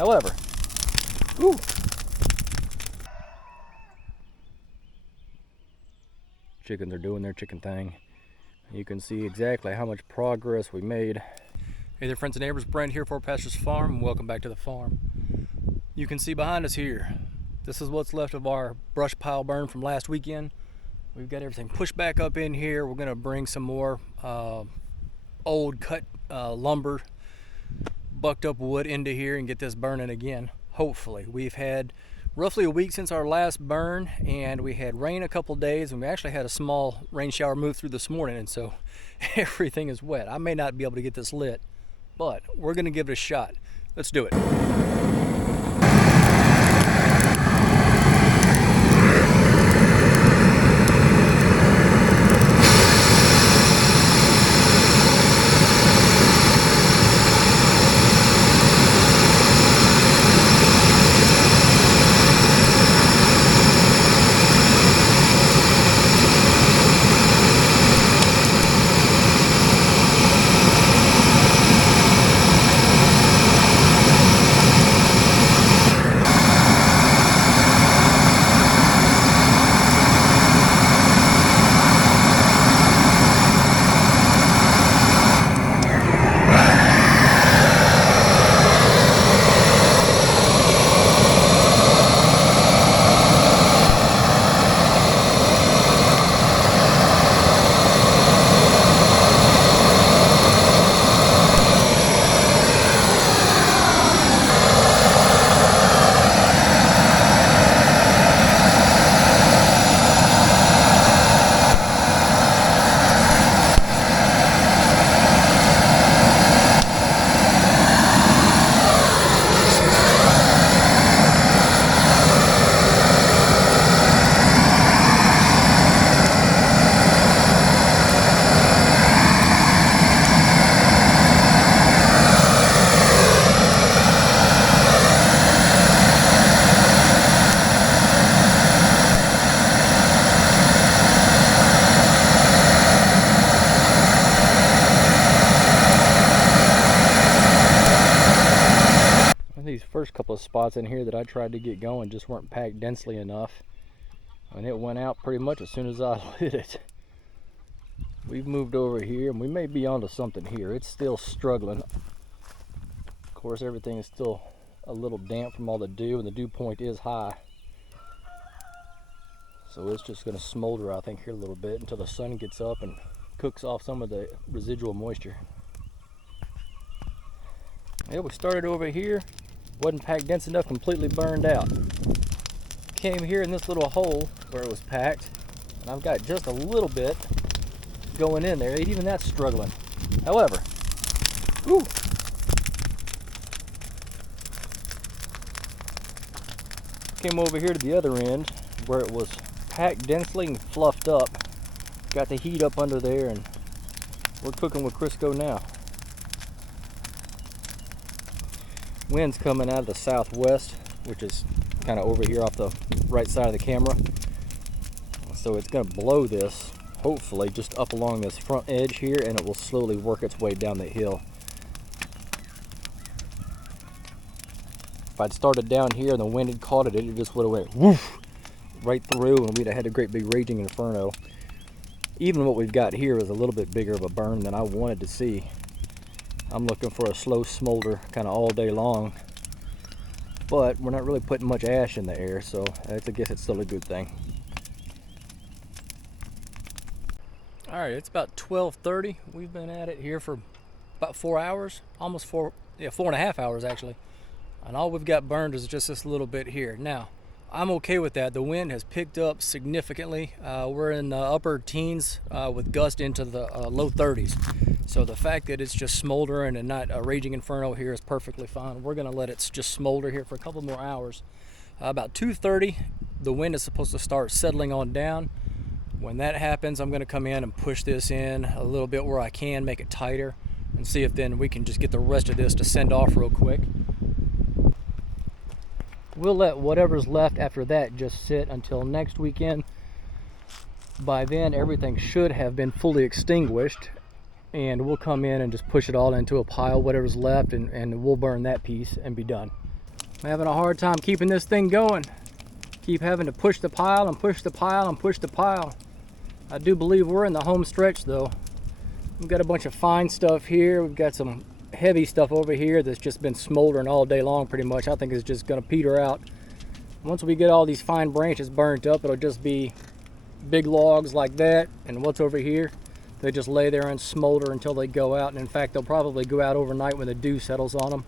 However, whew, chickens are doing their chicken thing. You can see exactly how much progress we made. Hey there, friends and neighbors, Brent here for Pastor's Farm, and welcome back to the farm. You can see behind us here, this is what's left of our brush pile burn from last weekend. We've got everything pushed back up in here. We're gonna bring some more old cut lumber, bucked up wood into here and get this burning again, hopefully. We've had roughly a week since our last burn, and we had rain a couple days, and we actually had a small rain shower move through this morning, and so everything is wet. I may not be able to get this lit, but we're gonna give it a shot. Let's do it. These first couple of spots in here that I tried to get going just weren't packed densely enough, and it went out pretty much as soon as I lit it. We've moved over here, and we may be onto something here. It's still struggling. Of course, everything is still a little damp from all the dew, and the dew point is high, so it's just going to smolder, I think, here a little bit until the sun gets up and cooks off some of the residual moisture. Yeah, we started over here. Wasn't packed dense enough, completely burned out. Came here in this little hole where it was packed, and I've got just a little bit going in there. Even that's struggling. However, whew, came over here to the other end where it was packed densely and fluffed up. Got the heat up under there, and we're cooking with Crisco now. Wind's coming out of the southwest, which is kind of over here off the right side of the camera. So it's going to blow this, hopefully, just up along this front edge here, and it will slowly work its way down the hill. If I'd started down here and the wind had caught it, it just would have went woof right through, and we'd have had a great big raging inferno. Even what we've got here is a little bit bigger of a burn than I wanted to see. I'm looking for a slow smolder kind of all day long, but we're not really putting much ash in the air, so I guess it's still a good thing. All right, it's about 12:30. We've been at it here for about 4 hours, almost 4.5 hours actually, and all we've got burned is just this little bit here. Now, I'm okay with that. The wind has picked up significantly. We're in the upper teens with gust into the low 30s. So the fact that it's just smoldering and not a raging inferno here is perfectly fine. We're gonna let it just smolder here for a couple more hours. About 2:30, the wind is supposed to start settling on down. When that happens, I'm gonna come in and push this in a little bit where I can, make it tighter, and see if then we can just get the rest of this to send off real quick. We'll let whatever's left after that just sit until next weekend. By then, everything should have been fully extinguished, and we'll come in and just push it all into a pile, whatever's left, and we'll burn that piece and be done. I'm having a hard time keeping this thing going. Keep having to push the pile and push the pile and push the pile. I do believe we're in the home stretch though. We've got a bunch of fine stuff here. We've got some heavy stuff over here that's just been smoldering all day long pretty much. I think it's just gonna peter out. Once we get all these fine branches burnt up, it'll just be big logs like that. And what's over here, they just lay there and smolder until they go out. And in fact, they'll probably go out overnight when the dew settles on them.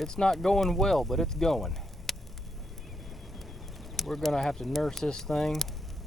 It's not going well, but it's going. We're gonna have to nurse this thing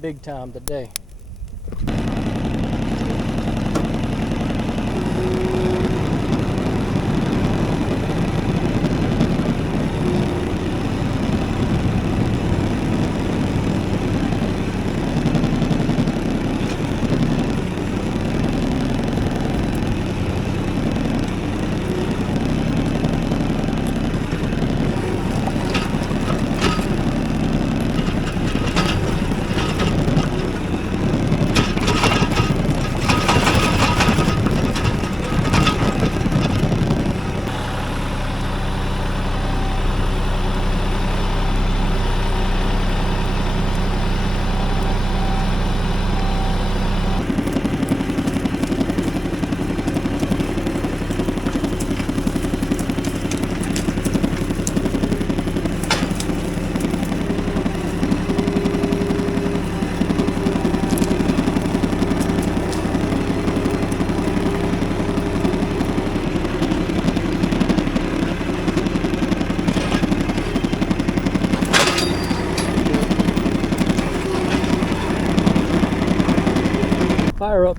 big time today.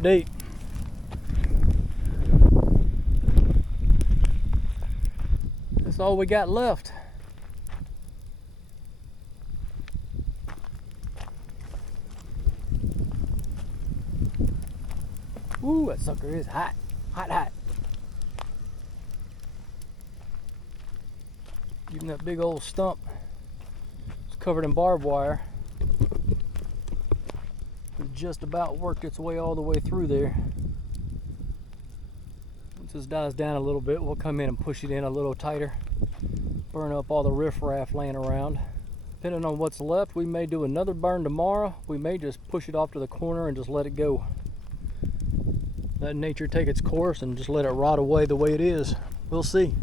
update. That's all we got left. Ooh, that sucker is hot. Hot, hot. Even that big old stump is covered in barbed wire. It just about worked its way all the way through there. Once this dies down a little bit, we'll come in and push it in a little tighter. Burn up all the riffraff laying around. Depending on what's left, we may do another burn tomorrow. We may just push it off to the corner and just let it go. Let nature take its course and just let it rot away the way it is. We'll see.